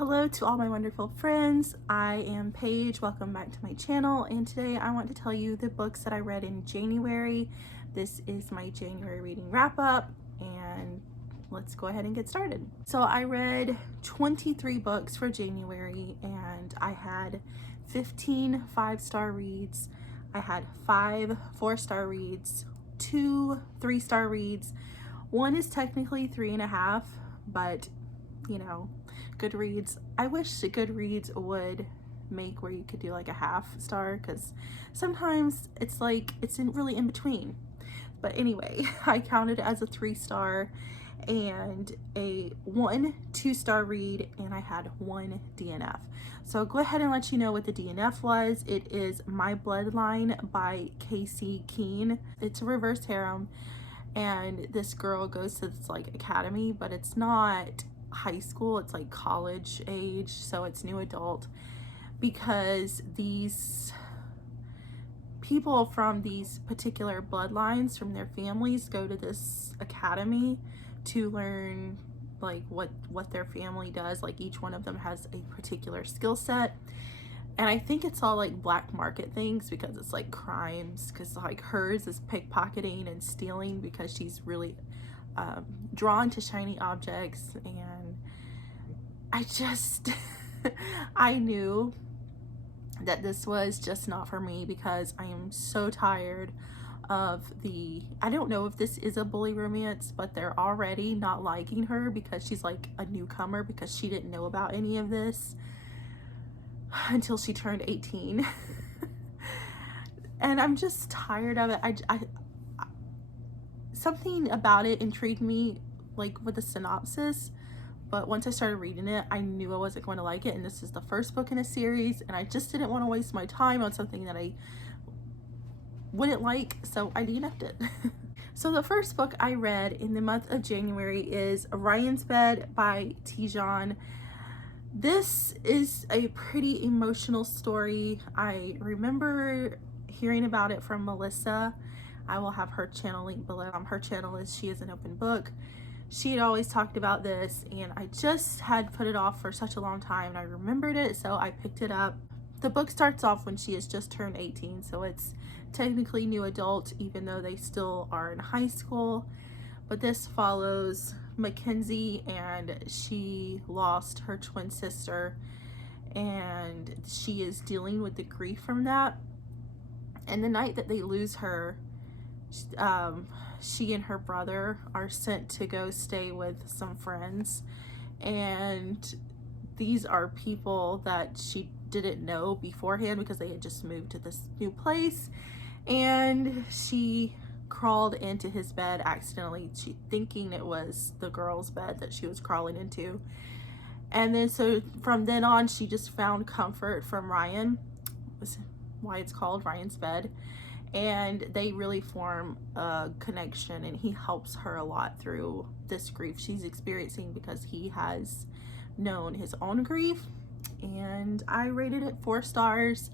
Hello to all my wonderful friends. I am Paige. Welcome back to my channel, and today I want to tell you the books that I read in January. This is my January reading wrap up, and let's go ahead and get started. So I read 23 books for January, and I had 15 5-star reads. I had 5 4-star reads, 2 3-star reads. One is technically 3.5, but you know, Goodreads, I wish Goodreads would make where you could do like a half-star, because sometimes it's like it's really in between. But anyway, I counted it as a 3-star and a 1 2-star read, and I had 1 DNF. So I'll go ahead and let you know what the DNF was. It is My Bloodline by KC KEAN. It's a reverse harem, and this girl goes to this like academy, but it's not high school, it's like college age, so it's new adult, because these people from these particular bloodlines from their families go to this academy to learn like what their family does. Like each one of them has a particular skill set, and I think it's all like black market things, because it's like crimes, because like hers is pickpocketing and stealing, because she's really drawn to shiny objects. And I just I knew that this was just not for me, because I am so tired of I don't know if this is a bully romance, but they're already not liking her because she's like a newcomer, because she didn't know about any of this until she turned 18. And I'm just tired of it. I something about it intrigued me, like with the synopsis, but once I started reading it, I knew I wasn't going to like it. And this is the first book in a series, and I just didn't want to waste my time on something that I wouldn't like, so I DNF'd it. So the first book I read in the month of January is Ryan's Bed by Tijan. This is a pretty emotional story. I remember hearing about it from Melissa. I will have her channel link below. Her channel is She Is an Open Book. She had always talked about this, and I just had put it off for such a long time, and I remembered it, so I picked it up. The book starts off when she has just turned 18, so it's technically new adult, even though they still are in high school. But this follows Mackenzie, and she lost her twin sister, and she is dealing with the grief from that. And the night that they lose her, she and her brother are sent to go stay with some friends, and these are people that she didn't know beforehand, because they had just moved to this new place. And she crawled into his bed accidentally, thinking it was the girl's bed that she was crawling into. And then so from then on, she just found comfort from Ryan. That's why it's called Ryan's Bed. And they really form a connection, and he helps her a lot through this grief she's experiencing, because he has known his own grief. And I rated it 4 stars.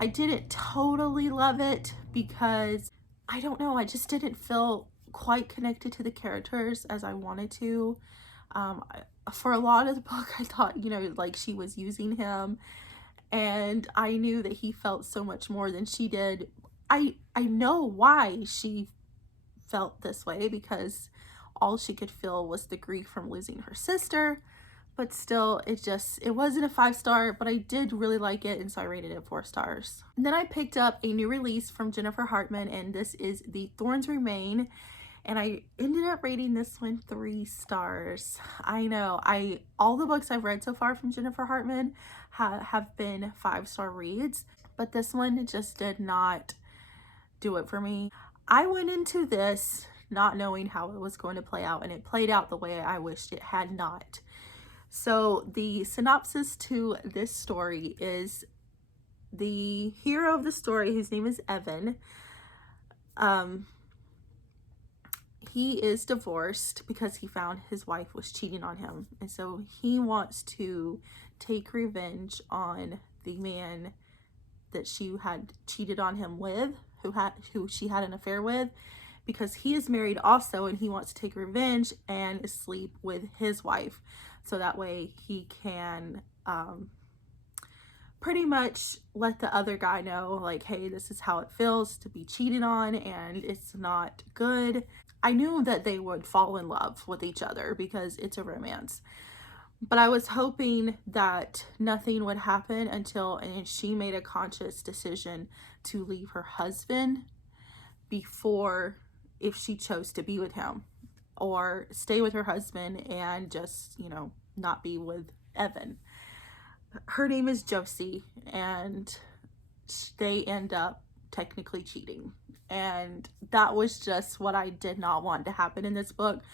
I didn't totally love it, because I don't know, I just didn't feel quite connected to the characters as I wanted to. For a lot of the book, I thought, you know, like she was using him, and I knew that he felt so much more than she did. I know why she felt this way, because all she could feel was the grief from losing her sister. But still, it wasn't a 5-star, but I did really like it, and so I rated it 4 stars. And then I picked up a new release from Jennifer Hartmann, and this is The Thorns Remain, and I ended up rating this one 3 stars. I know, all the books I've read so far from Jennifer Hartmann have been 5-star reads, but this one just did not do it for me. I went into this not knowing how it was going to play out, and it played out the way I wished it had not. So the synopsis to this story is the hero of the story, whose name is Evan, he is divorced because he found his wife was cheating on him, and so he wants to take revenge on the man that she had cheated on him with, who she had an affair with, because he is married also, and he wants to take revenge and sleep with his wife. so that way he can pretty much let the other guy know, like, hey, this is how it feels to be cheated on and it's not good. I knew that they would fall in love with each other because it's a romance, but I was hoping that nothing would happen until she made a conscious decision to leave her husband before, if she chose to be with him, or stay with her husband and just, you know, not be with Evan. Her name is Josie, and they end up technically cheating, and that was just what I did not want to happen in this book.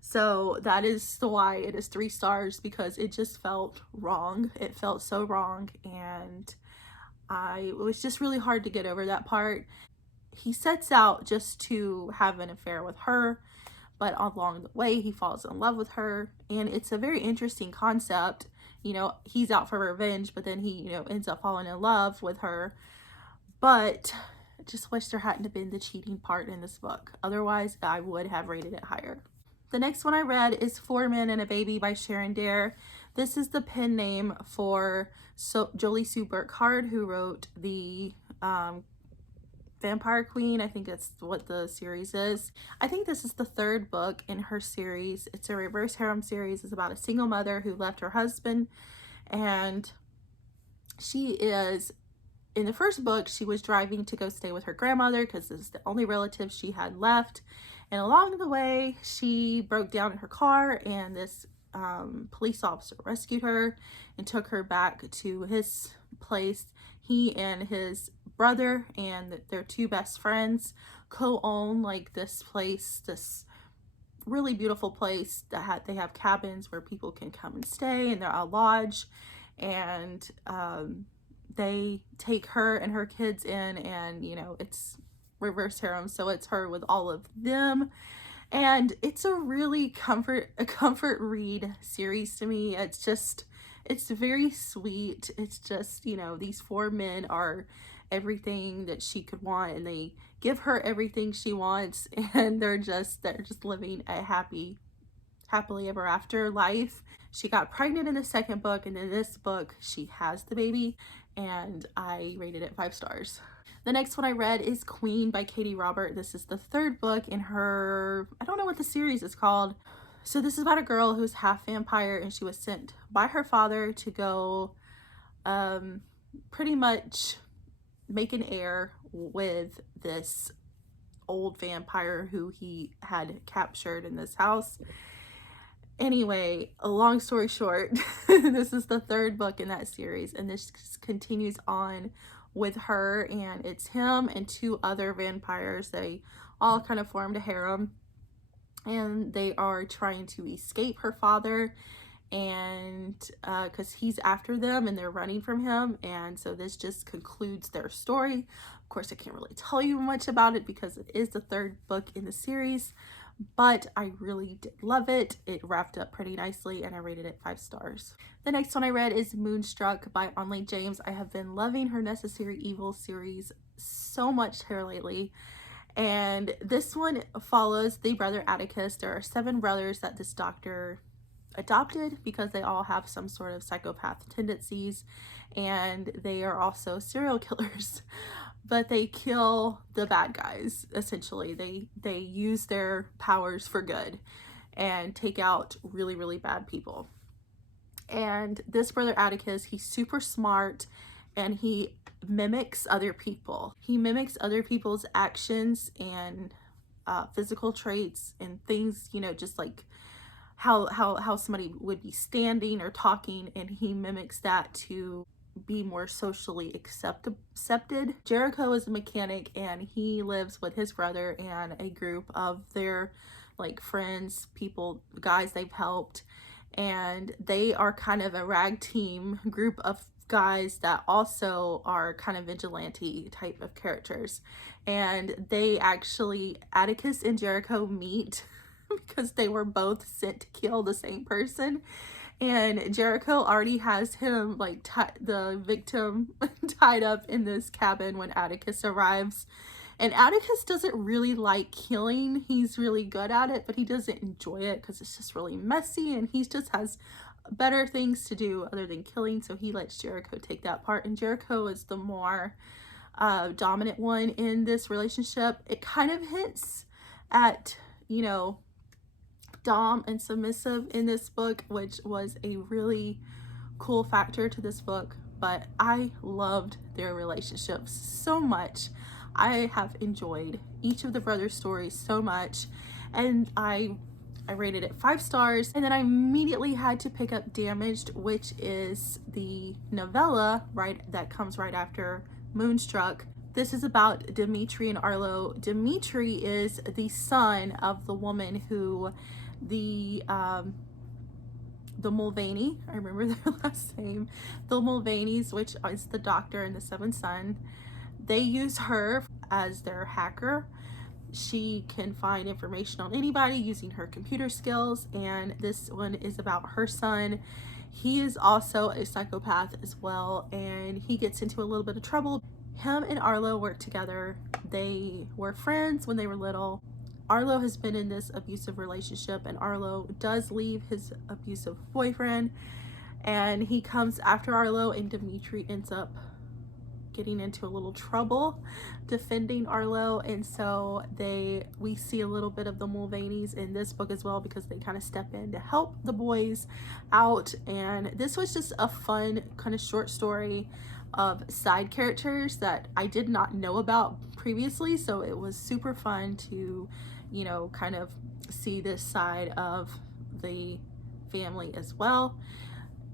So that is why it is 3 stars, because it just felt wrong. It felt so wrong, and it was just really hard to get over that part. He sets out just to have an affair with her, but along the way he falls in love with her, and it's a very interesting concept. You know, he's out for revenge, but then he, you know, ends up falling in love with her. But I just wish there hadn't been the cheating part in this book. Otherwise, I would have rated it higher. The next one I read is 4 Men and a Baby by Sharan Daire. This is the pen name for Jolie Sue Burkhart, who wrote the Vampire Queen. I think that's what the series is. I think this is the 3rd book in her series. It's a reverse harem series. It's about a single mother who left her husband, and she is, in the first book, she was driving to go stay with her grandmother because this is the only relative she had left, and along the way she broke down in her car, and this police officer rescued her and took her back to his place. He and his brother and their 2 best friends co-own like this place, this really beautiful place that they have cabins where people can come and stay, and they're a lodge, and they take her and her kids in, and you know, it's reverse harem, so it's her with all of them, and it's a really comfort read series to me. It's very sweet. It's just, you know, these 4 men are everything that she could want, and they give her everything she wants, and they're just living a happily ever after life. She got pregnant in the 2nd book, and in this book she has the baby, and I rated it 5 stars. The next one I read is Queen by Katee Robert. This is the 3rd book in her, I don't know what the series is called. So this is about a girl who's half vampire, and she was sent by her father to go pretty much make an heir with this old vampire who he had captured in this house. Anyway, a long story short, this is the 3rd book in that series, and this continues on with her, and it's him and 2 other vampires. They all kind of formed a harem, and they are trying to escape her father, and because he's after them and they're running from him, and so this just concludes their story. Of course, I can't really tell you much about it because it is the 3rd book in the series, but I really did love it. It wrapped up pretty nicely, and I rated it 5 stars. The next one I read is Moonstruck by Onley James. I have been loving her Necessary Evil series so much here lately, and this one follows the brother Atticus. There are 7 brothers that this doctor adopted because they all have some sort of psychopath tendencies, and they are also serial killers, but they kill the bad guys. Essentially, they use their powers for good and take out really bad people. And this brother Atticus, he's super smart, and he mimics other people. He mimics other people's actions and physical traits and things, you know, just like how somebody would be standing or talking, and he mimics that to be more socially accepted. Jericho is a mechanic, and he lives with his brother and a group of their like friends, people, guys they've helped, and they are kind of a rag team group of guys that also are kind of vigilante type of characters. And they actually, Atticus and Jericho meet because they were both sent to kill the same person, and Jericho already has him like the victim tied up in this cabin when Atticus arrives. And Atticus doesn't really like killing. He's really good at it, but he doesn't enjoy it because it's just really messy, and he just has better things to do other than killing, so he lets Jericho take that part, and Jericho is the more dominant one in this relationship. It kind of hints at, you know, dom and submissive in this book, which was a really cool factor to this book. But I loved their relationships so much. I have enjoyed each of the brothers' stories so much, and I rated it 5 stars. And then I immediately had to pick up Damaged, which is the novella that comes right after Moonstruck. This is about Dimitri and Arlo. Dimitri is the son of the woman who the Mulvaney, I remember their last name, the Mulvaneys, which is the doctor and the 7th son. They use her as their hacker. She can find information on anybody using her computer skills, and this one is about her son. He is also a psychopath as well, and he gets into a little bit of trouble. Him and Arlo work together. They were friends when they were little. Arlo has been in this abusive relationship, and Arlo does leave his abusive boyfriend, and he comes after Arlo, and Dimitri ends up getting into a little trouble defending Arlo. And so we see a little bit of the Mulvaneys in this book as well, because they kind of step in to help the boys out. And this was just a fun kind of short story of side characters that I did not know about previously, so it was super fun to, you know, kind of see this side of the family as well.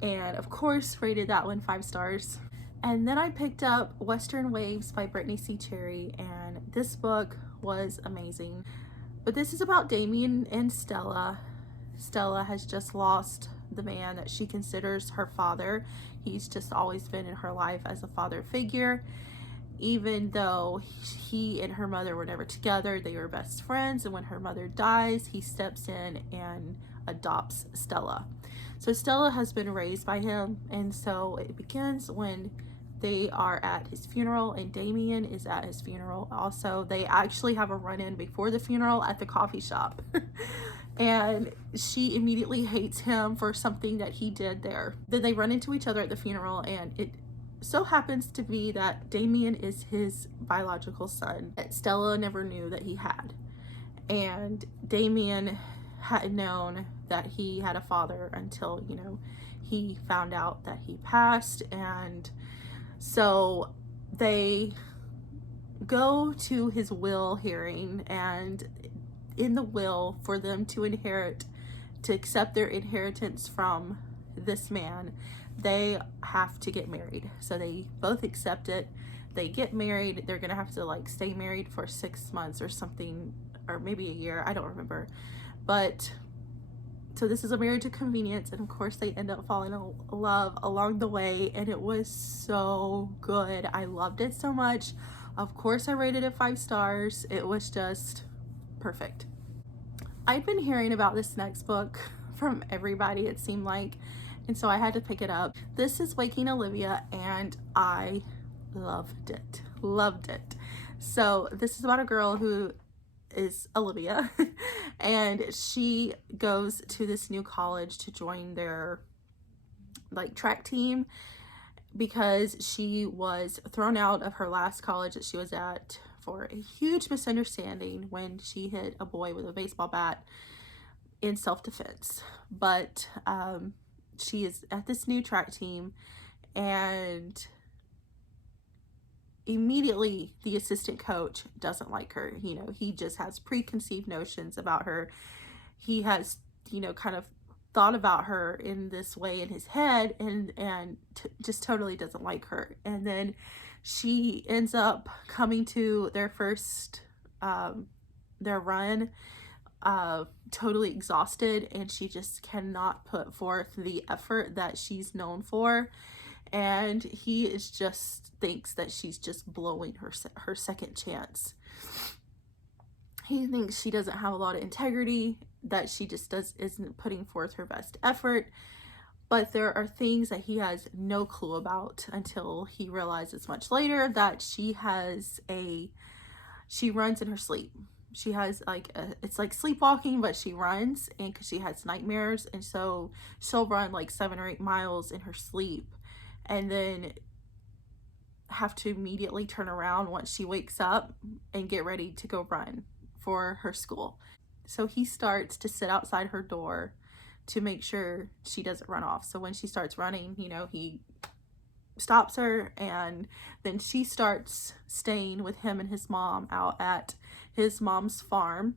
And of course rated that one 5 stars. And then I picked up Western Waves by Brittainy C. Cherry, and this book was amazing. But this is about Damien and Stella. Stella has just lost the man that she considers her father. He's just always been in her life as a father figure. Even though he and her mother were never together, they were best friends, and when her mother dies, he steps in and adopts Stella. So Stella has been raised by him, and so it begins when they are at his funeral, and Damien is at his funeral also. They actually have a run-in before the funeral at the coffee shop. And she immediately hates him for something that he did there. Then they run into each other at the funeral, and it so happens to be that Damien is his biological son that Stella never knew that he had. And Damien hadn't known that he had a father until, you know, he found out that he passed. And so they go to his will hearing, and in the will, for them to accept their inheritance from this man, they have to get married. So they both accept it. They get married. They're gonna have to like stay married for 6 months or something, or maybe a year, I don't remember. But so this is a marriage of convenience, and of course they end up falling in love along the way, and it was so good. I loved it so much. Of course I rated it 5 stars. It was just perfect. I'd been hearing about this next book from everybody, it seemed like, and so I had to pick it up. This is Waking Olivia, and I loved it. Loved it. So this is about a girl who is Olivia and she goes to this new college to join their like track team because she was thrown out of her last college that she was at for a huge misunderstanding when she hit a boy with a baseball bat in self-defense. But she is at this new track team, and immediately the assistant coach doesn't like her. You know, he just has preconceived notions about her. He has, you know, kind of thought about her in this way in his head, and just totally doesn't like her. And then she ends up coming to their first their run totally exhausted, and she just cannot put forth the effort that she's known for. And he is just thinks that she's just blowing her second chance. He thinks she doesn't have a lot of integrity, that she just isn't putting forth her best effort. But there are things that he has no clue about until he realizes much later that she runs in her sleep. she has like it's like sleepwalking, but she runs, and because she has nightmares, and so she'll run like 7 or 8 miles in her sleep and then have to immediately turn around once she wakes up and get ready to go run for her school. So he starts to sit outside her door to make sure she doesn't run off. So when she starts running, you know, he stops her, and then she starts staying with him and his mom out at his mom's farm.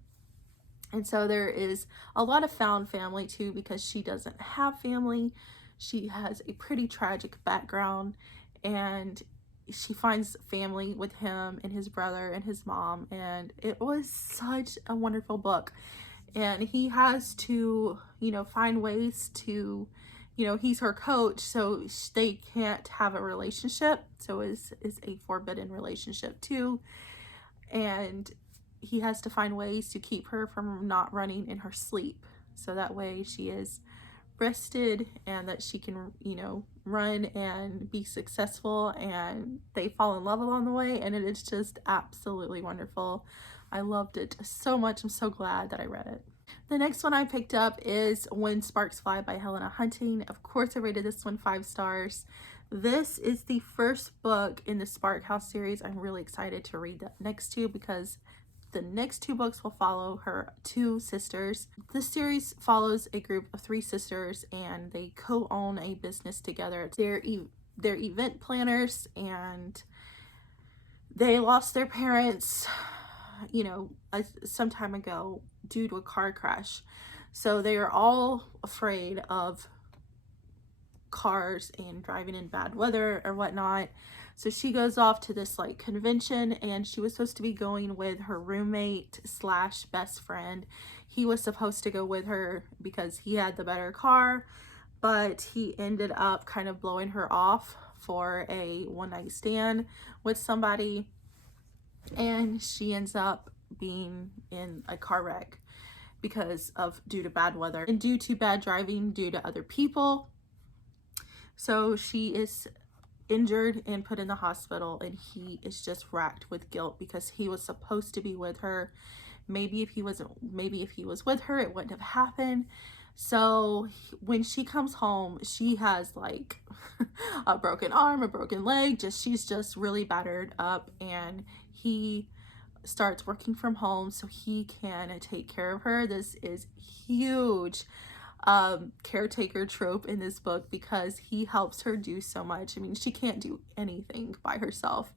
And so there is a lot of found family too, because she doesn't have family. She has a pretty tragic background, and she finds family with him and his brother and his mom, and it was such a wonderful book. And he has to, you know, find ways to, you know, he's her coach, so they can't have a relationship, so is a forbidden relationship too. And he has to find ways to keep her from not running in her sleep, so that way she is rested and that she can, you know, run and be successful. And they fall in love along the way, and it is just absolutely wonderful. I loved it so much. I'm so glad that I read it. The next one I picked up is When Sparks Fly by Helena Hunting. Of course, I rated this one 5 stars. This is the first book in the Spark House series I'm really excited to read the next two, because the next 2 books will follow her 2 sisters. This series follows a group of 3 sisters, and they co-own a business together. They're event planners, and they lost their parents, you know, some time ago due to a car crash. So they are all afraid of cars and driving in bad weather or whatnot. So she goes off to this like convention, and she was supposed to be going with her roommate slash best friend. He was supposed to go with her because he had the better car, but he ended up kind of blowing her off for a one-night stand with somebody, and she ends up being in a car wreck due to bad weather and due to bad driving due to other people. So she is injured and put in the hospital, and he is just racked with guilt because he was supposed to be with her. Maybe if he was with her, it wouldn't have happened. So when she comes home, she has like a broken arm, a broken leg, she's just really battered up, and he starts working from home so he can take care of her. This is huge caretaker trope in this book, because he helps her do so much. I mean, she can't do anything by herself,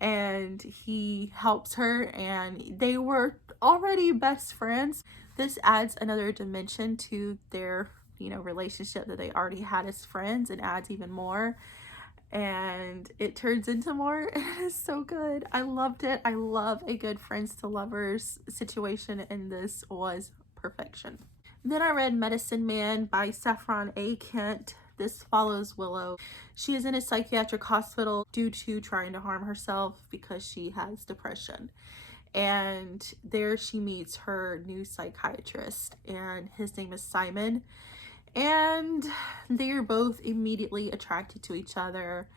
and he helps her, and they were already best friends. This adds another dimension to their, you know, relationship that they already had as friends, and adds even more, and it turns into more. It is so good. I loved it. I love a good friends to lovers situation, and this was perfection. Then I read Medicine Man by Saffron A. Kent. This follows Willow. She is in a psychiatric hospital due to trying to harm herself because she has depression. And there she meets her new psychiatrist, and his name is Simon. And they are both immediately attracted to each other.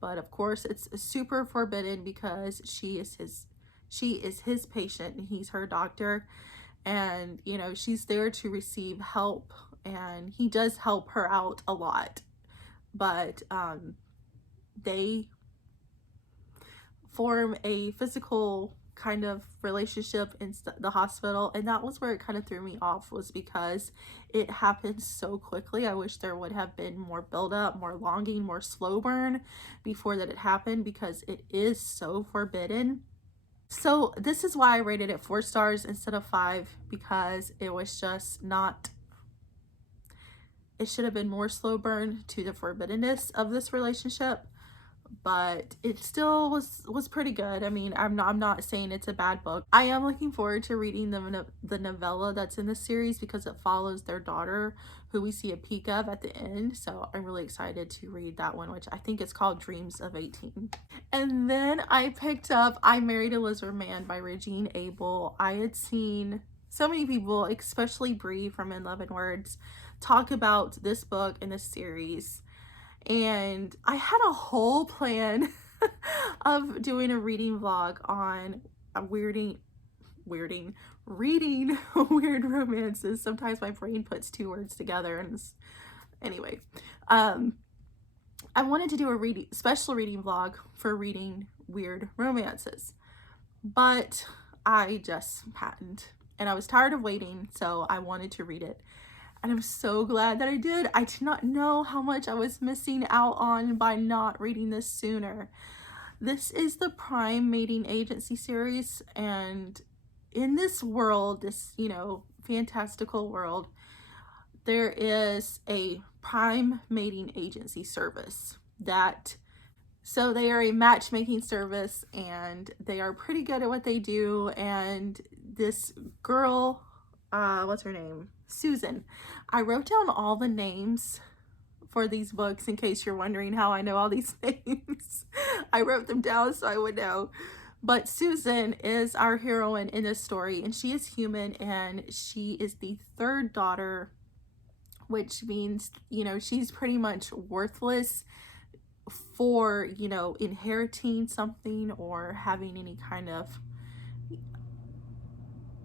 But of course, it's super forbidden because she is his patient and he's her doctor. And, you know, she's there to receive help, and he does help her out a lot. But they form a physical kind of relationship in the hospital, and that was where it kind of threw me off, was because it happened so quickly. I wish there would have been more build up, more longing, more slow burn before that it happened, because it is so forbidden. So this is why I rated it 4 stars instead of 5, because it was just not, it should have been more slow burn to the forbiddenness of this relationship, but it still was pretty good. I mean, I'm not saying it's a bad book. I am looking forward to reading the novella that's in the series, because it follows their daughter, who we see a peek of at the end. So I'm really excited to read that one, which I think is called Dreams of 18. And then I picked up I Married a Lizardman by Regine Abel. I had seen so many people, especially Bree from In Love and Words, talk about this book and this series. And I had a whole plan of doing a reading vlog on reading reading weird romances. Sometimes my brain puts two words together, and anyway, I wanted to do a special reading vlog for reading weird romances, but I just hadn't, and I was tired of waiting, so I wanted to read it. And I'm so glad that I did. I did not know how much I was missing out on by not reading this sooner. This is the Prime Mating Agency series, and in this world, this, you know, fantastical world, there is a Prime Mating Agency service so they are a matchmaking service, and they are pretty good at what they do. And this girl, what's her name? Susan. I wrote down all the names for these books in case you're wondering how I know all these names. I wrote them down so I would know. But Susan is our heroine in this story, and she is human, and she is the third daughter, which means, you know, she's pretty much worthless for, you know, inheriting something or having any kind of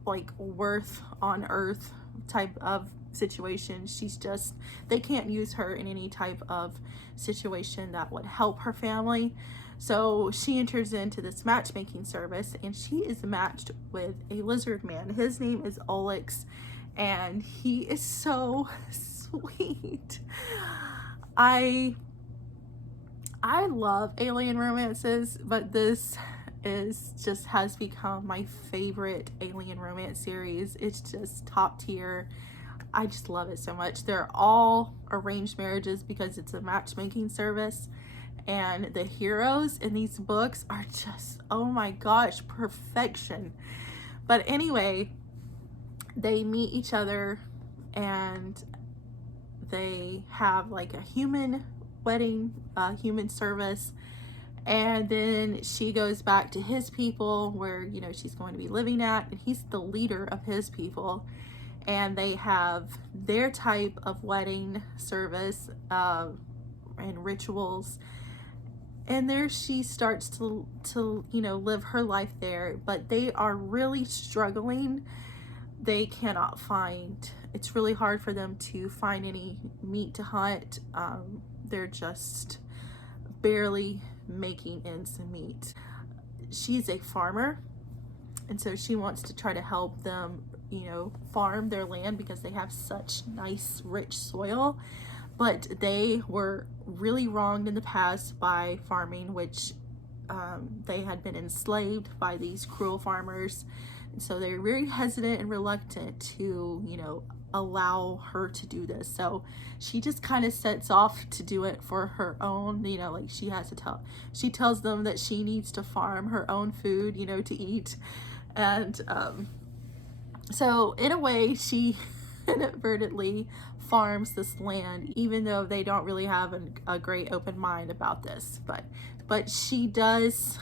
like worth on earth type of situation. She's just, they can't use her in any type of situation that would help her family. So she enters into this matchmaking service, and she is matched with a Lizardman. His name is Olix, and he is so sweet. I love alien romances, but this has become my favorite alien romance series. It's just top tier. I just love it so much. They're all arranged marriages because it's a matchmaking service, and the heroes in these books are just, oh my gosh, perfection. But anyway, they meet each other, and they have like a human wedding, human service, and then she goes back to his people where, you know, she's going to be living at, and he's the leader of his people, and they have their type of wedding service and rituals, and there she starts to you know, live her life there. But they are really struggling. They cannot find, it's really hard for them to find any meat to hunt. They're just barely making ends meet. She's a farmer, and so she wants to try to help them, you know, farm their land because they have such nice rich soil. But they were really wronged in the past by farming, which they had been enslaved by these cruel farmers, and so they're very hesitant and reluctant to, you know, allow her to do this. So she just kind of sets off to do it for her own, you know, like she tells them that she needs to farm her own food, you know, to eat. And so in a way, she inadvertently farms this land, even though they don't really have a great open mind about this. But she does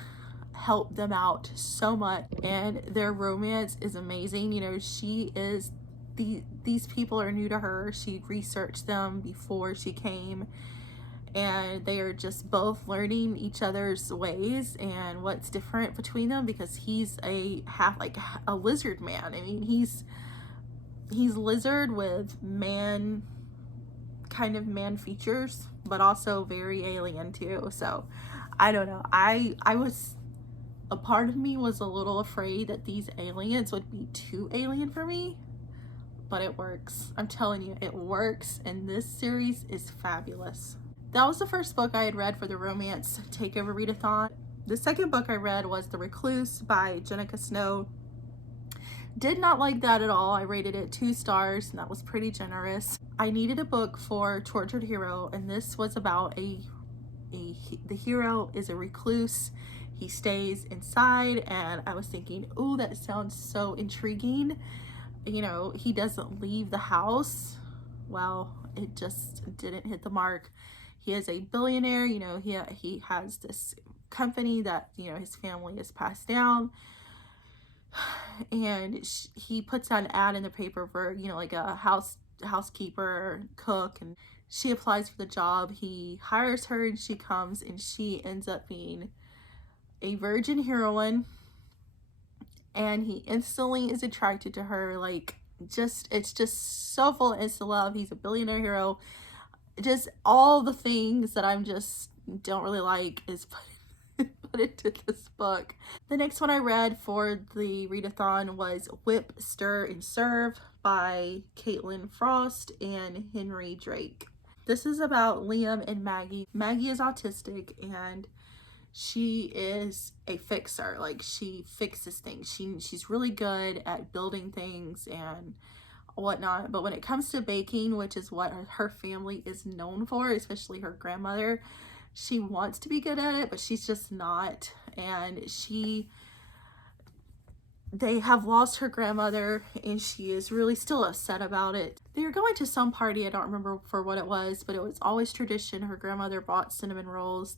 help them out so much, and their romance is amazing. You know, these people are new to her. She researched them before she came, and they are just both learning each other's ways and what's different between them, because he's a lizard man. I mean, he's lizard with man features, but also very alien too. So I don't know, a part of me was a little afraid that these aliens would be too alien for me, but it works. I'm telling you, it works, and this series is fabulous. That was the first book I had read for the Romance Takeover Readathon. The second book I read was The Recluse by Jenika Snow. Did not like that at all. I rated it 2 stars, and that was pretty generous. I needed a book for Tortured Hero, and this was about the hero is a recluse. He stays inside, and I was thinking, oh, that sounds so intriguing. You know, he doesn't leave the house. Well, it just didn't hit the mark. He is a billionaire. You know, he has this company that, you know, his family has passed down, and he puts out an ad in the paper for, you know, like a housekeeper, cook, and she applies for the job. He hires her, and she comes, and she ends up being a virgin heroine, and he instantly is attracted to her. Like, it's just so full of instant love. He's a billionaire hero. Just all the things that I'm just don't really like is put into this book. The next one I read for the readathon was Whip, Stir, and Serve by Caitlyn Frost and Henry Drake. This is about Liam and Maggie. Maggie is autistic and she is a fixer. Like, she fixes things. She's really good at building things and whatnot, but when it comes to baking, which is what her family is known for, especially her grandmother, she wants to be good at it, but she's just not. And they have lost her grandmother and she is really still upset about it. They were going to some party, I don't remember for what it was, but it was always tradition. Her grandmother bought cinnamon rolls,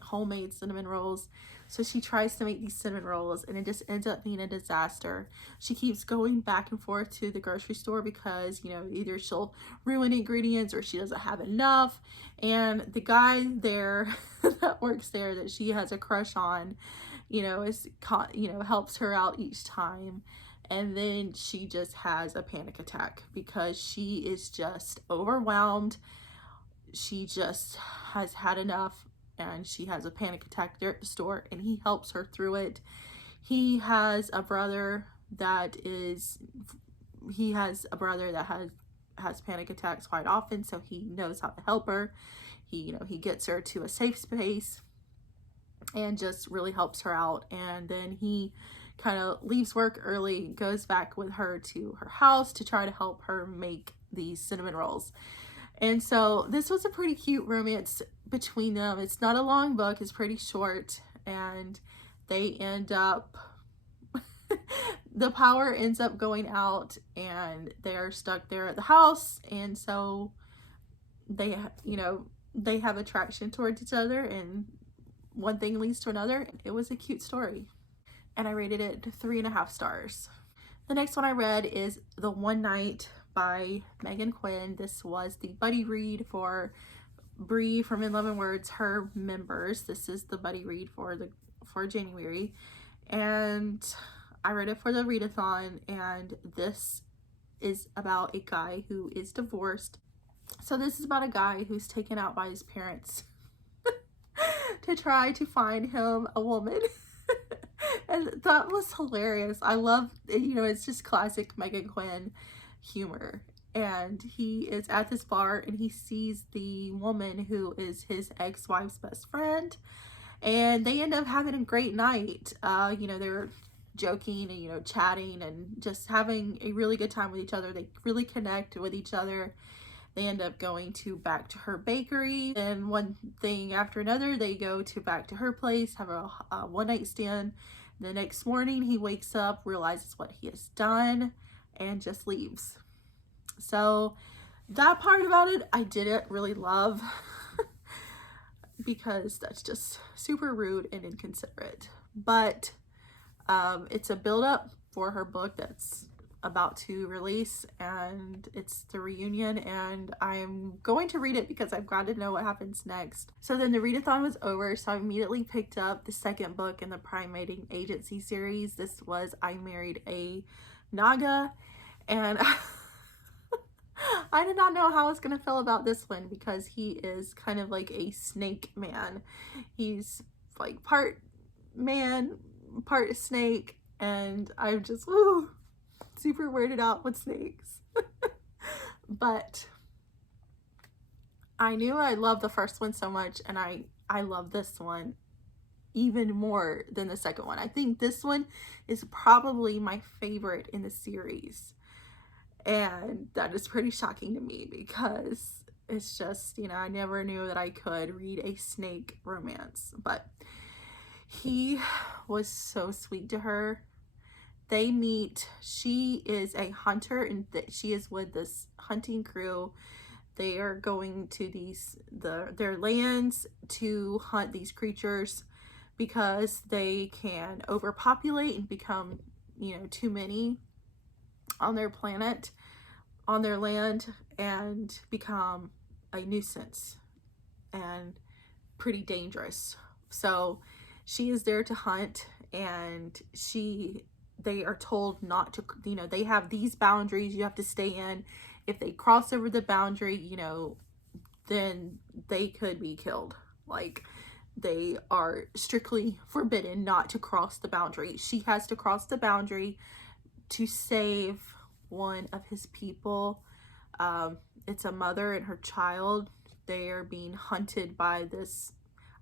homemade cinnamon rolls. So she tries to make these cinnamon rolls and it just ends up being a disaster. She keeps going back and forth to the grocery store because, you know, either she'll ruin ingredients or she doesn't have enough. And the guy there that works there that she has a crush on, you know, helps her out each time. And then she just has a panic attack because she is just overwhelmed. She just has had enough and she has a panic attack there at the store, and he helps her through it. He has a brother that has panic attacks quite often, so he knows how to help her. He gets her to a safe space and just really helps her out. And then he kind of leaves work early, goes back with her to her house to try to help her make these cinnamon rolls. And so this was a pretty cute romance between them. It's not a long book, it's pretty short, and they end up the power ends up going out and they're stuck there at the house, and so they have attraction towards each other and one thing leads to another. It was a cute story and I rated it 3.5 stars. The next one I read is The One Night by Meghan Quinn. This was the buddy read for Bree from In 11 Words, her members. This is the buddy read for January, and I read it for the readathon. And this is about a guy who is divorced. So this is about a guy who's taken out by his parents to try to find him a woman. And that was hilarious. I love, it's just classic Meghan Quinn humor. And he is at this bar and he sees the woman who is his ex-wife's best friend, and they end up having a great night. They're joking and chatting and just having a really good time with each other. They really connect with each other. They end up going back to her bakery, and one thing after another, they go back to her place, have a one-night stand. The next morning he wakes up, realizes what he has done, and just leaves. So that part about it I didn't really love because that's just super rude and inconsiderate. But it's a build-up for her book that's about to release, and it's the reunion, and I'm going to read it because I've got to know what happens next. So then the readathon was over, so I immediately picked up the second book in the Prime Mating Agency series. This was I Married a Naga, and I did not know how I was going to feel about this one because he is kind of like a snake man. He's like part man, part snake, and I'm just super weirded out with snakes. But I knew I loved the first one so much, and I love this one even more than the second one. I think this one is probably my favorite in the series. And that is pretty shocking to me because it's just, I never knew that I could read a snake romance. But he was so sweet to her. They meet. She is a hunter, and she is with this hunting crew. They are going to their lands to hunt these creatures because they can overpopulate and become, too many on their planet, on their land, and become a nuisance and pretty dangerous. So she is there to hunt, and she they are told not to, you know, they have these boundaries you have to stay in. If they cross over the boundary, you know, then they could be killed. Like, they are strictly forbidden not to cross the boundary. She has to cross the boundary to save one of his people. It's a mother and her child. They are being hunted by this,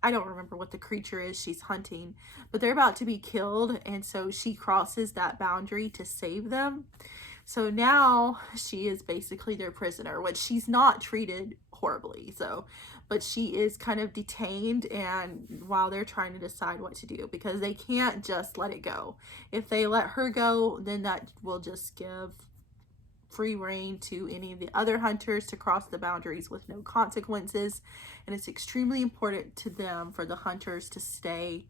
I don't remember what the creature is she's hunting, but they're about to be killed, and so she crosses that boundary to save them. So now she is basically their prisoner, which she's not treated horribly, so, but she is kind of detained, and while they're trying to decide what to do, because they can't just let it go. If they let her go, then that will just give free reign to any of the other hunters to cross the boundaries with no consequences. And it's extremely important to them for the hunters to stay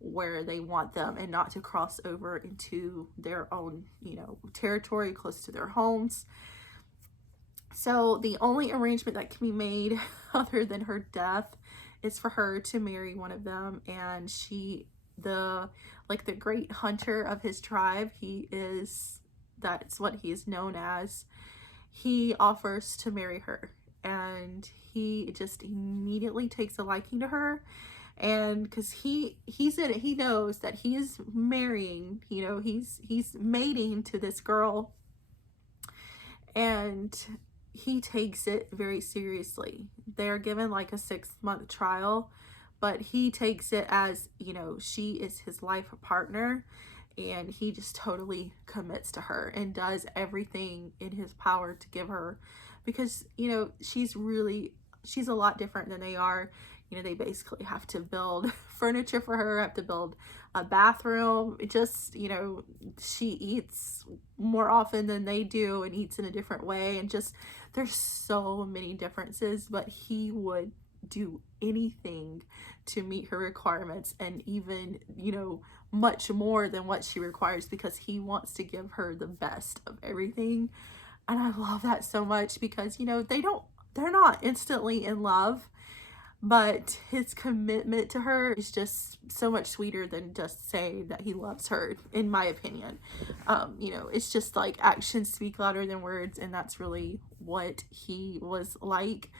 where they want them and not to cross over into their own, you know, territory close to their homes. So the only arrangement that can be made other than her death is for her to marry one of them. And she, the great hunter of his tribe, that's what he is known as, he offers to marry her, and he just immediately takes a liking to her. And because he's in it, he knows that he is marrying, you know, he's mating to this girl, and he takes it very seriously. They're given like a 6-month trial, but he takes it as, you know, she is his life partner, and he just totally commits to her and does everything in his power to give her, because, you know, she's a lot different than they are. You know, they basically have to build furniture for her, have to build a bathroom. It just, you know, she eats more often than they do and eats in a different way, and just, there's so many differences, but he would do anything to meet her requirements, and even, you know, much more than what she requires, because he wants to give her the best of everything. And I love that so much, because, you know, they're not instantly in love, but his commitment to her is just so much sweeter than just saying that he loves her, in my opinion. You know, it's just like actions speak louder than words, and that's really what he was like.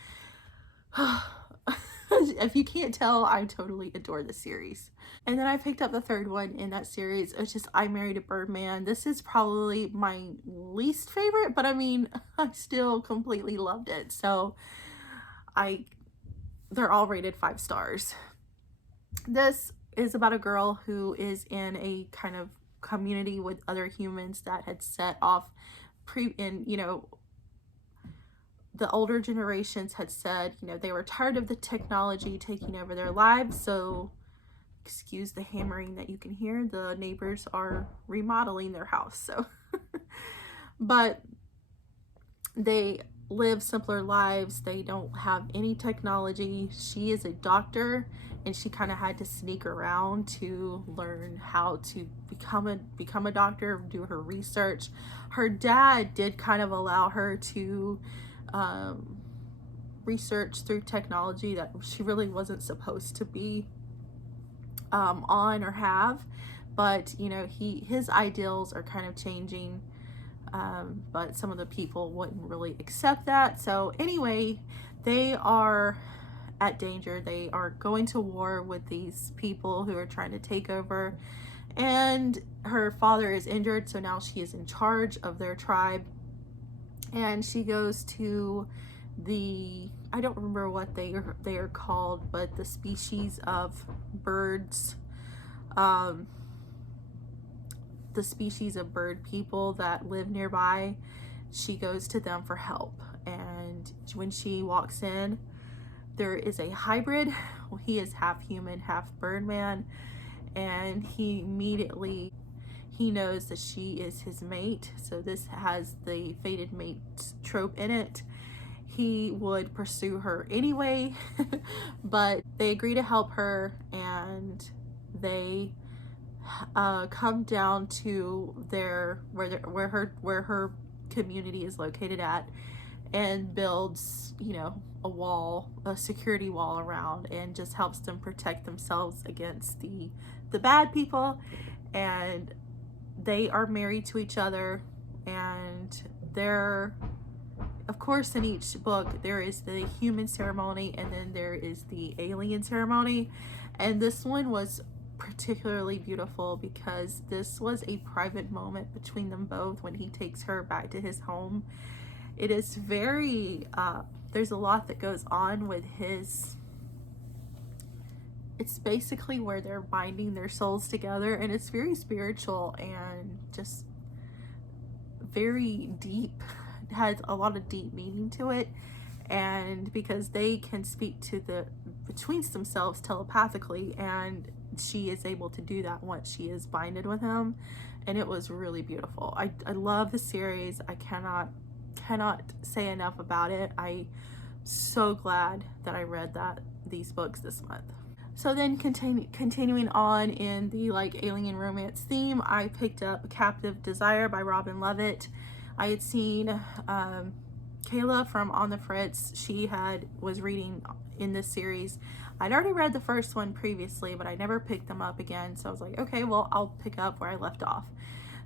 If you can't tell, I totally adore this series. And then I picked up the third one in that series. It's just I Married a Birdman. This is probably my least favorite, but I mean, I still completely loved it. So they're all rated 5 stars. This is about a girl who is in a kind of community with other humans that had set off you know, the older generations had said, you know, they were tired of the technology taking over their lives. So, excuse the hammering that you can hear, the neighbors are remodeling their house. So, but they live simpler lives. They don't have any technology. She is a doctor, and she kind of had to sneak around to learn how to become a doctor, do her research. Her dad did kind of allow her to research through technology that she really wasn't supposed to be on or have, but, you know, his ideals are kind of changing, but some of the people wouldn't really accept that. So anyway, they are at danger. They are going to war with these people who are trying to take over, and her father is injured, so now she is in charge of their tribe. And she goes to I don't remember what they are called, but the species of birds, the species of bird people that live nearby. She goes to them for help, and when she walks in, there is a hybrid. Well, he is half human, half Birdman, and he immediately knows that she is his mate. So this has the fated mate trope in it. He would pursue her anyway, but they agree to help her, and they come down to where her community is located at, and builds, you know, a security wall around, and just helps them protect themselves against the bad people. And they are married to each other, and they're, of course, in each book there is the human ceremony and then there is the alien ceremony, and this one was particularly beautiful because this was a private moment between them both when he takes her back to his home. It is very there's a lot that goes on with his, it's basically where they're binding their souls together, and it's very spiritual and just very deep. It has a lot of deep meaning to it, and because they can speak to the between themselves telepathically, and she is able to do that once she is binded with him, and it was really beautiful. I love the series. I cannot say enough about it. I'm so glad that I read these books this month. So then continuing on in the like alien romance theme, I picked up Captive Desire by Robin Lovett. I had seen Kayla from On the Fritz. She was reading in this series. I'd already read the first one previously, but I never picked them up again. So I was like, okay, well, I'll pick up where I left off.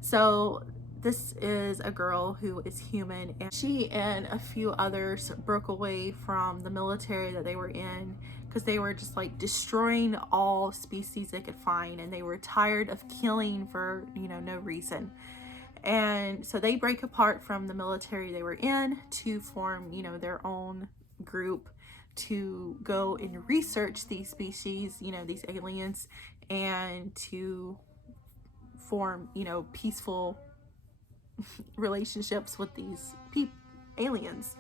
So this is a girl who is human, and she and a few others broke away from the military that they were in because they were just like destroying all species they could find, and they were tired of killing for, you know, no reason. And so they break apart from the military they were in to form, you know, their own group to go and research these species, you know, these aliens, and to form, you know, peaceful relationships with these aliens.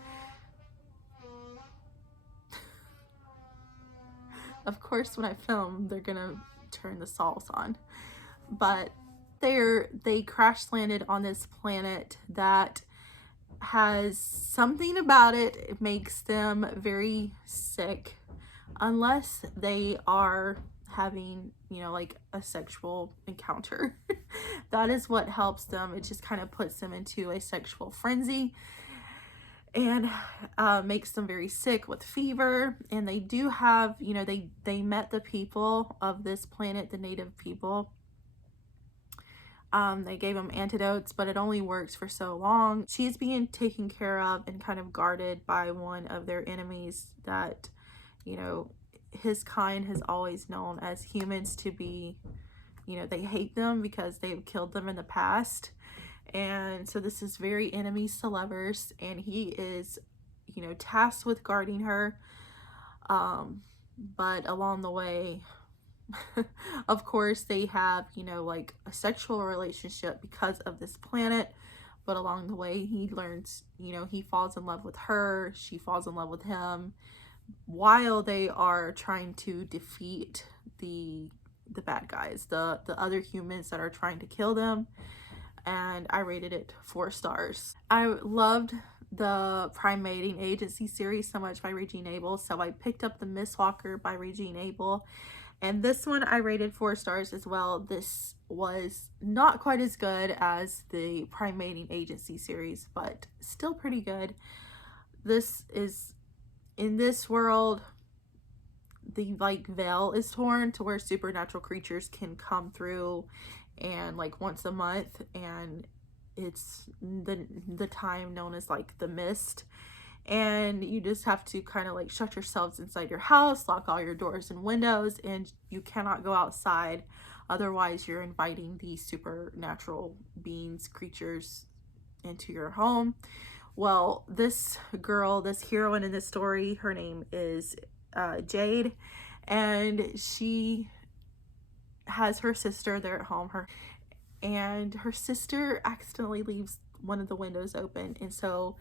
Of course, when I film, they're gonna turn the saws on, but they crash landed on this planet that has something about it. It makes them very sick unless they are having, you know, like a sexual encounter. That is what helps them. It just kind of puts them into a sexual frenzy and makes them very sick with fever. And they do have, you know, they met the people of this planet, the native people. They gave them antidotes, but it only works for so long. She's being taken care of and kind of guarded by one of their enemies that, you know, his kind has always known as humans to be, you know, they hate them because they've killed them in the past. And so this is very enemies to lovers, and he is, you know, tasked with guarding her. But along the way, of course, they have, you know, like a sexual relationship because of this planet. But along the way, he learns, you know, he falls in love with her, she falls in love with him, while they are trying to defeat the bad guys, the other humans that are trying to kill them. And I rated it 4 stars. I loved the Prime Mating Agency series so much by Regine Abel, so I picked up the Mistwalker by Regine Abel, and this one I rated 4 stars as well. This was not quite as good as the Prime Mating Agency series, but still pretty good. This is, in this world, the like veil is torn to where supernatural creatures can come through, and like once a month, and it's the time known as like the mist, and you just have to kind of like shut yourselves inside your house, lock all your doors and windows, and you cannot go outside, otherwise you're inviting these supernatural beings, creatures into your home. Well, this girl, this heroine in this story, her name is Jade, and she has her sister there at home, and her sister accidentally leaves one of the windows open, and so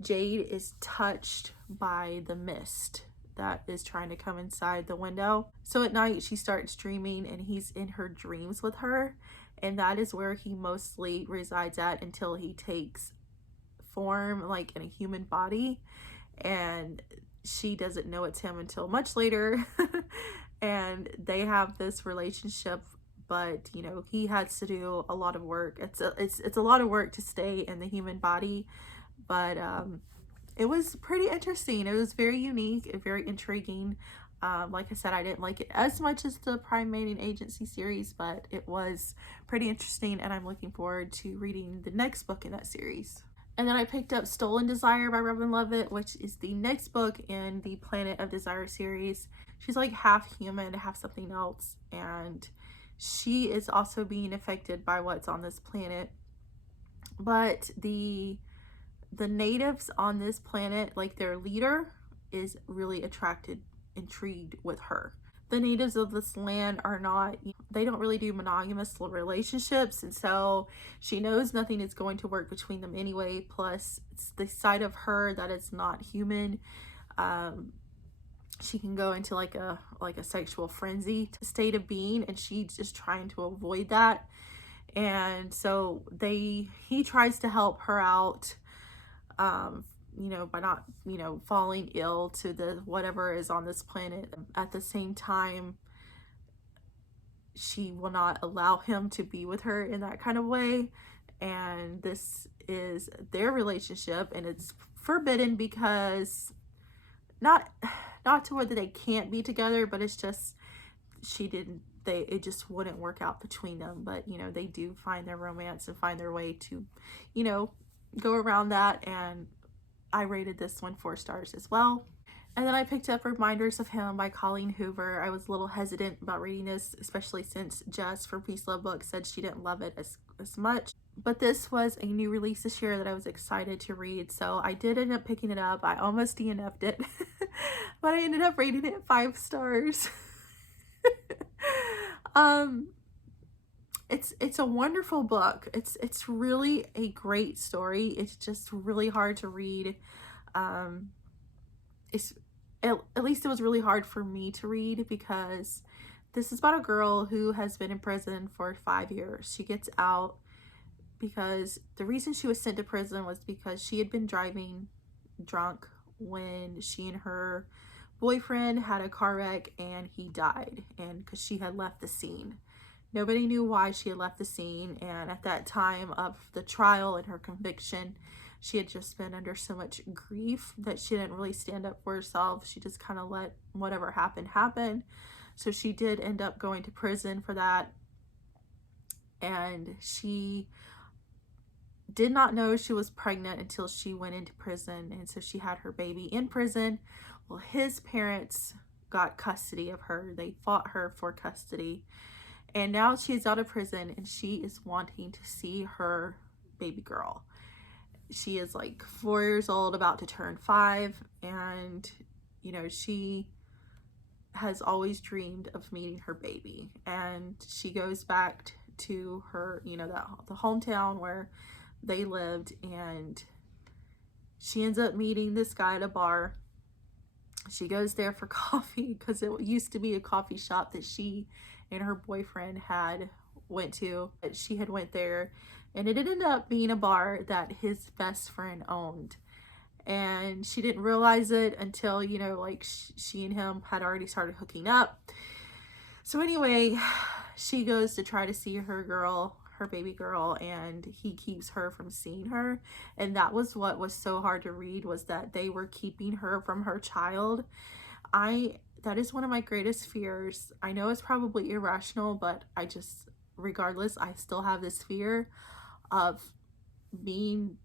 Jade is touched by the mist that is trying to come inside the window. So at night she starts dreaming, and he's in her dreams with her, and that is where he mostly resides at until he takes form like in a human body, and she doesn't know it's him until much later. And they have this relationship, but you know, he has to do a lot of work. It's a lot of work to stay in the human body, but it was pretty interesting. It was very unique and very intriguing. Like I said, I didn't like it as much as the Prime Mating Agency series, but it was pretty interesting, and I'm looking forward to reading the next book in that series. And then I picked up Stolen Desire by Robin Lovett, which is the next book in the Planet of Desire series. She's like half human, half something else, and she is also being affected by what's on this planet. But the natives on this planet, like their leader, is really intrigued with her. The natives of this land are not, they don't really do monogamous relationships, and so she knows nothing is going to work between them anyway. Plus, it's the side of her that is not human. She can go into like a sexual frenzy state of being, and she's just trying to avoid that. And so he tries to help her out, by not, falling ill to the whatever is on this planet. At the same time, she will not allow him to be with her in that kind of way. And this is their relationship, and it's forbidden because not to whether they can't be together, but it's just it just wouldn't work out between them. But they do find their romance and find their way to go around that. And I rated this one 4 stars as well. And then I picked up Reminders of Him by Colleen Hoover. I was a little hesitant about reading this, especially since Jess from Peace Love Books said she didn't love it as much. But this was a new release this year that I was excited to read, so I did end up picking it up. I almost DNF'd it, but I ended up rating it 5 stars. It's a wonderful book. It's really a great story. It's just really hard to read. At least it was really hard for me to read, because this is about a girl who has been in prison for 5 years. She gets out because the reason she was sent to prison was because she had been driving drunk when she and her boyfriend had a car wreck and he died, and because she had left the scene. Nobody knew why she had left the scene, and at that time of the trial and her conviction, she had just been under so much grief that she didn't really stand up for herself. She just kind of let whatever happened happen. So she did end up going to prison for that, and she did not know she was pregnant until she went into prison, and so she had her baby in prison. Well, his parents got custody of her. They fought her for custody, and now she's out of prison and she is wanting to see her baby girl. She is like 4 years old, about to turn 5, and she has always dreamed of meeting her baby. And she goes back to her, the hometown where they lived, and she ends up meeting this guy at a bar. She goes there for coffee because it used to be a coffee shop that she and her boyfriend had went to. She had went there, and it ended up being a bar that his best friend owned. And she didn't realize it until, she and him had already started hooking up. So anyway, she goes to try to see her baby girl, and he keeps her from seeing her. And that was what was so hard to read, was that they were keeping her from her child. That is one of my greatest fears. I know it's probably irrational, but regardless, I still have this fear of being,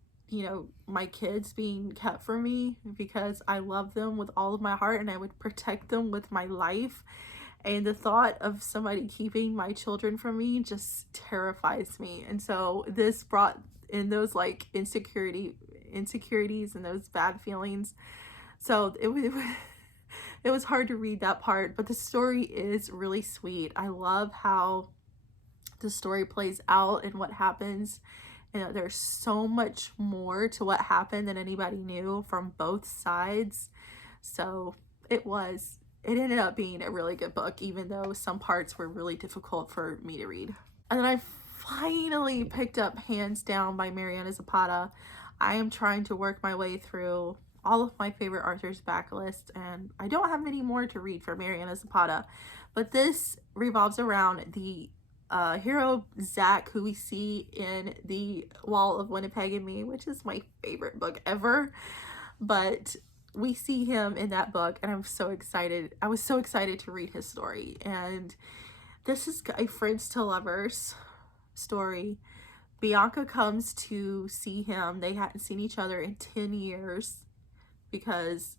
my kids being kept from me, because I love them with all of my heart and I would protect them with my life. And the thought of somebody keeping my children from me just terrifies me. And so this brought in those insecurities and those bad feelings. So it was hard to read that part, but the story is really sweet. I love how the story plays out and what happens. There's so much more to what happened than anybody knew from both sides. So it ended up being a really good book, even though some parts were really difficult for me to read. And then I finally picked up Hands Down by Mariana Zapata. I am trying to work my way through all of my favorite authors' backlist, and I don't have many more to read for Mariana Zapata, but this revolves around the hero Zach, who we see in The Wall of Winnipeg and Me, which is my favorite book ever. But we see him in that book, and I'm so excited. I was so excited to read his story. And this is a friends to lovers story. Bianca comes to see him. They hadn't seen each other in 10 years because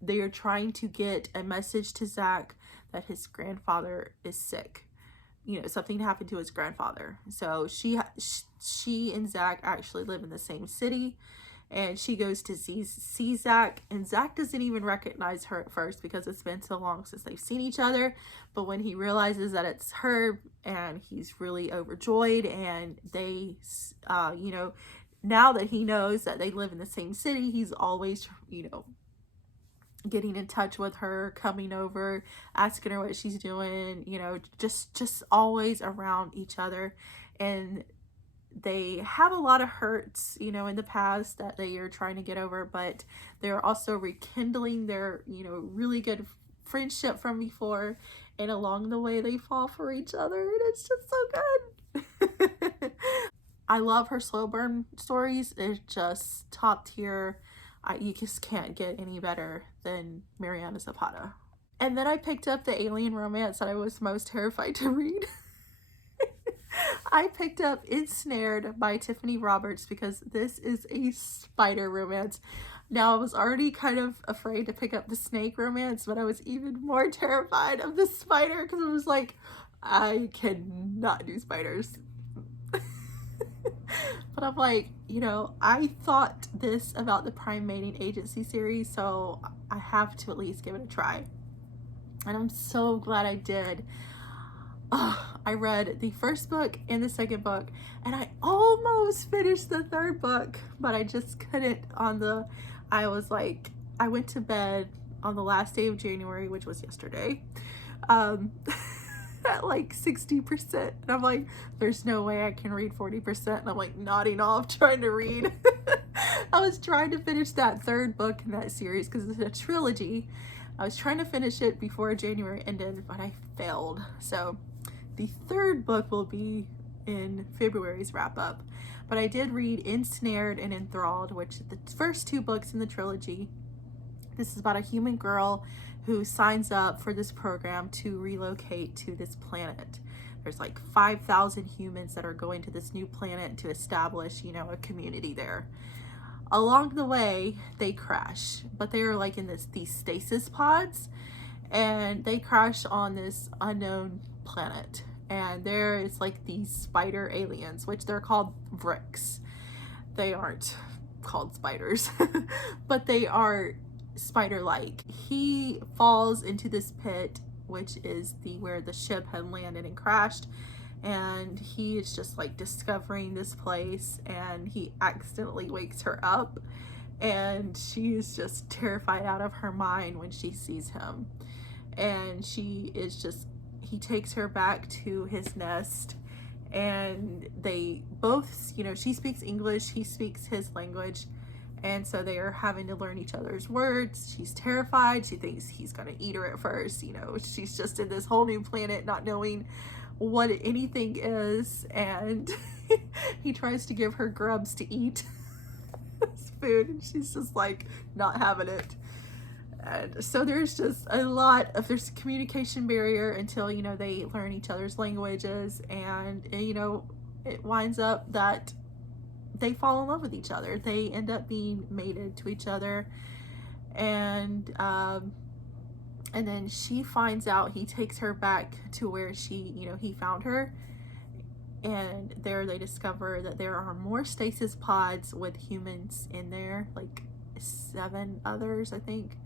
they are trying to get a message to Zach that his grandfather is sick. You know, something happened to his grandfather. So she and Zach actually live in the same city, and she goes to see Zach, and Zach doesn't even recognize her at first because it's been so long since they've seen each other. But when he realizes that it's her, and he's really overjoyed, and they, you know, now that he knows that they live in the same city, he's always, you know, getting in touch with her, coming over, asking her what she's doing, you know, just always around each other. And they have a lot of hurts, you know, in the past that they are trying to get over, but they're also rekindling their, you know, really good friendship from before, and along the way they fall for each other, and it's just so good. I love her slow burn stories. It's just top tier. You just can't get any better than Mariana Zapata. And then I picked up the alien romance that I was most terrified to read. I picked up Ensnared by Tiffany Roberts because this is a spider romance. Now, I was already kind of afraid to pick up the snake romance, but I was even more terrified of the spider because I was like, I cannot do spiders. But I'm like, you know, I thought this about the Prime Mating Agency series, so I have to at least give it a try. And I'm so glad I did. I read the first book and the second book, and I almost finished the third book, but I just couldn't I was like, I went to bed on the last day of January, which was yesterday, at like 60%, and I'm like, there's no way I can read 40%, and I'm like nodding off trying to read. I was trying to finish that third book in that series because it's a trilogy. I was trying to finish it before January ended, but I failed. So the third book will be in February's wrap up. But I did read Ensnared and Enthralled, which are the first two books in the trilogy. This is about a human girl who signs up for this program to relocate to this planet. There's like 5,000 humans that are going to this new planet to establish, you know, a community there. Along the way, they crash, but they are like in these stasis pods, and they crash on this unknown planet. And there is like these spider aliens, which they're called Vricks. They aren't called spiders, but they are spider-like. He falls into this pit, which is where the ship had landed and crashed, and he is just like discovering this place, and he accidentally wakes her up, and she is just terrified out of her mind when she sees him. And he takes her back to his nest, and they both, you know, she speaks English, he speaks his language, and so they are having to learn each other's words. She's terrified. She thinks he's gonna eat her at first, you know, she's just in this whole new planet not knowing what anything is, and he tries to give her grubs to eat as food, and she's just like not having it. And so there's just there's a communication barrier until, you know, they learn each other's languages, and you know, it winds up that they fall in love with each other. They end up being mated to each other, and then she finds out, he takes her back to where he found her, and there they discover that there are more stasis pods with humans in there, like 7 others, I think.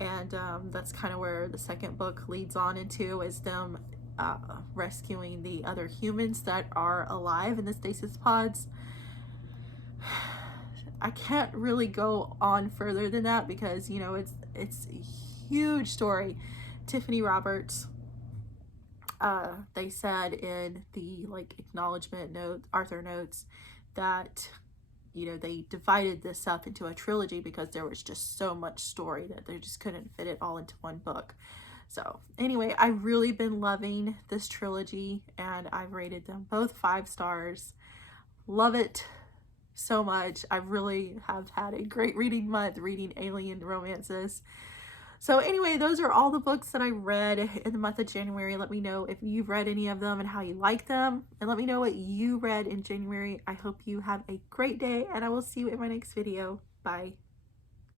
And that's kind of where the second book leads on into, is them rescuing the other humans that are alive in the stasis pods. I can't really go on further than that because, you know, it's a huge story. Tiffany Roberts, they said in the like acknowledgement note, Arthur notes, that, you know, they divided this up into a trilogy because there was just so much story that they just couldn't fit it all into one book. So anyway, I've really been loving this trilogy, and I've rated them both 5 stars. Love it so much. I really have had a great reading month reading alien romances. So anyway, those are all the books that I read in the month of January. Let me know if you've read any of them and how you like them. And let me know what you read in January. I hope you have a great day, and I will see you in my next video. Bye.